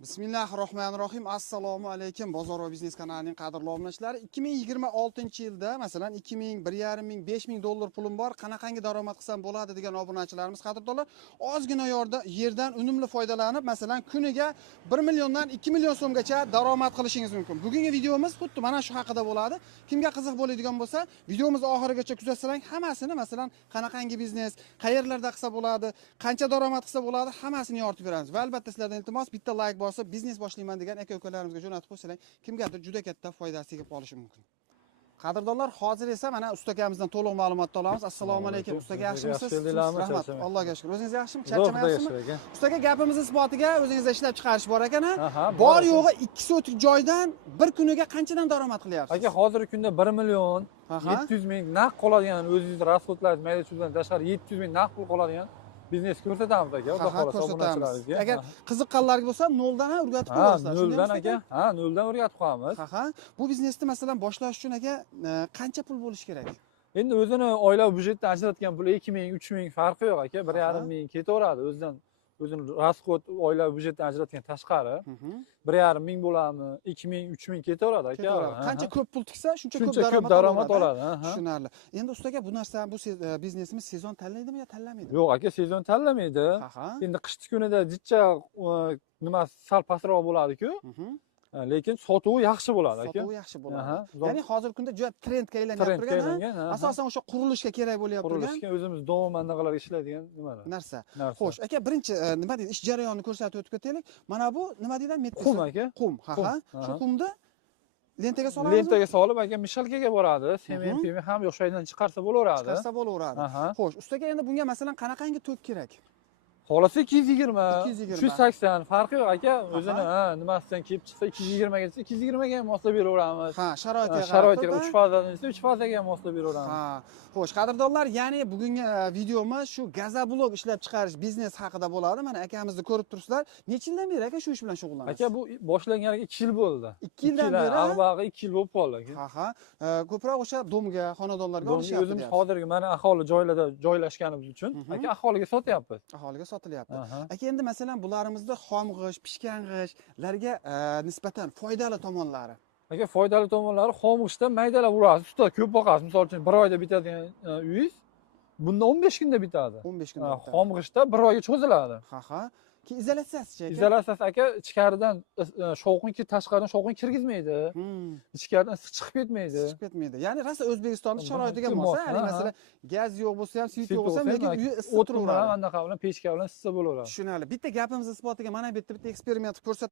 Bismillahirrohmanirrohim. Assalomu alaykum. Bozor va biznes kanalining qadrli obunachilari. 2026-yilda masalan 2000, 1,5 ming, 5 ming dollar pulim bor, qanaqangi daromad qilsam bo'ladi degan obunachilarimiz qadrdonlar, ozgina yerdan unumli foydalanib, masalan kuniga 1 milliondan 2 million so'mgacha daromad qilishingiz mumkin. Bugungi videomiz xuddi mana shu haqida bo'ladi. Kimga qiziq bo'ladigan bo'lsa, videomizni oxirigacha kuzatsangiz, hammasini masalan qanaqangi biznes, qayerlarda qilsa bo'ladi, qancha daromad qilsa bo'ladi, hammasini yoritib beramiz. Va albatta sizlardan iltimos bitta like bosib, biznes boshlayman degan aka-ukalarimizga jo'natib qo'ysalar, kimgadir juda katta foydasi tegib qolishi mumkin. Qadrdonlar, hozir esa mana ustakamizdan to'liq ma'lumot olamiz. Assalomu alaykum. Ustaga yaxshimisiz? Rahmat. Allohga shukr. O'zingiz yaxshimi? Charchamayapsizmi? Ustaga gapimizning isbotiga o'zingizda ishlab chiqarish bor ekan. Bor yo'g'i 2 sotik joydan bir kuniga qanchadan daromad qilyapsiz? Aka, hozirgi kunda 1 million 700 ming naqd qoladigan, o'zingiz rasxodlaringiz mayda chuldan tashqari 700 ming naqd pul qoladigan biznes ko'rsatamiz aka. Xudo xolasa obunachilarimizga. Agar qiziqqanlarga bo'lsa, noldan ham o'rgatib qo'yasizlar. Noldan aka. Noldan o'rgatib qo'yamiz. Bu biznesni masalan boshlash uchun aka qancha pul bo'lishi kerak? Endi o'zini oilaviy byudjetdan ajratgan pul 2 ming, 3 ming farqi yo'q aka. 1,5 ming ketaveradi o'zini rasxod oilaviy byudjetdan ajratgan tashqari. 1,5 ming bo'ladimi, 2 ming, 3 ming ketaveradi aka. Qancha ko'p pul tiksa, shuncha ko'p daromad oladi. Tushunarli. Endi ustaga bu narsani, bu biznesimiz sezon tanlaydimi yo tanlamaydi? Yo'q aka, sezon tanlamaydi. Endi qishki kunida jichcha nima sal pastroq bo'ladi-ku. Lekin sotuvi yaxshi bo'ladi aka. Sotuvi yaxshi bo'ladi. Ya'ni hozirgi kunda juda trendga aylanib turgan, asosan o'sha qurilishga kerak bo'lyapti turgan. Qurilishga o'zimiz doim anaqalarga ishlaydigan nimalar? Narsa. Xo'sh, aka, birinchi nima deydi, ish jarayonini ko'rsatib o'tib ketaylik. Mana bu nima deydi? Qum aka. Qum, Shu qumni lentaga solamiz. Lentaga solib aka mishalkaga boradi. Sement ham o'shadan chiqarsa bo'laveradi. Xo'sh, ustaga endi bunga masalan qanaqangi tok kerak? Xolasa 220, 380 farqi yo'q aka. O'zini nimasidan kelib chiqsa 220 ga desa 220 ga ham moslab beraveramiz. Sharoitiga 3 fazadan desa 3 fazaga ham moslab beraveramiz. Xo'sh, qadrdonlar, ya'ni bugungi videomiz shu gazoblok ishlab chiqarish biznes haqida bo'ladi. Mana akamizni ko'rib turibsizlar. Necha yildan beri aka shu ish bilan shug'ullanasiz? Aka, bu boshlanganiga 2 yil bo'ldi. 2 yildan beri. Avvalgi 2 yil bo'lib qoldi aka. Ko'proq o'sha domga, xonadonlarga olishyapti. O'zimiz hozirgi mana aholi joylarda joylashganimiz uchun aka aholiga sotyapmiz. Aholiga sotilyapti. Aka, endi masalan bularimizda xom g'ish, pishgan g'ishlarga nisbatan foydali tomonlari. Aka, foydali tomonlari xom g'ishda maydalab urasiz, ustida ko'p boqasiz. Misol uchun 1 oyda bitadigan uyingiz bunda 15 kunda bitadi. 15 kunda bitadi. Xom g'ishda 1 oyga cho'ziladi. Izolyatsiyasi aka? Izolyatsiyasi aka ichkaridan shovqin, tashqaridan shovqin kirgizmaydi. Ichkaridan issiq chiqib ketmaydi. Ya'ni rosa O'zbekistonning sharoitiga mos, ya'ni masalan gaz yo'q bo'lsa ham, svet yo'q bo'lsa ham, lekin uyi issiq turaveradi. Anaqa bilan pechka bilan issiq bo'laveradi. Tushunarli. Bitta gapimiz isbotiga mana bitta eksperiment ko'rsatib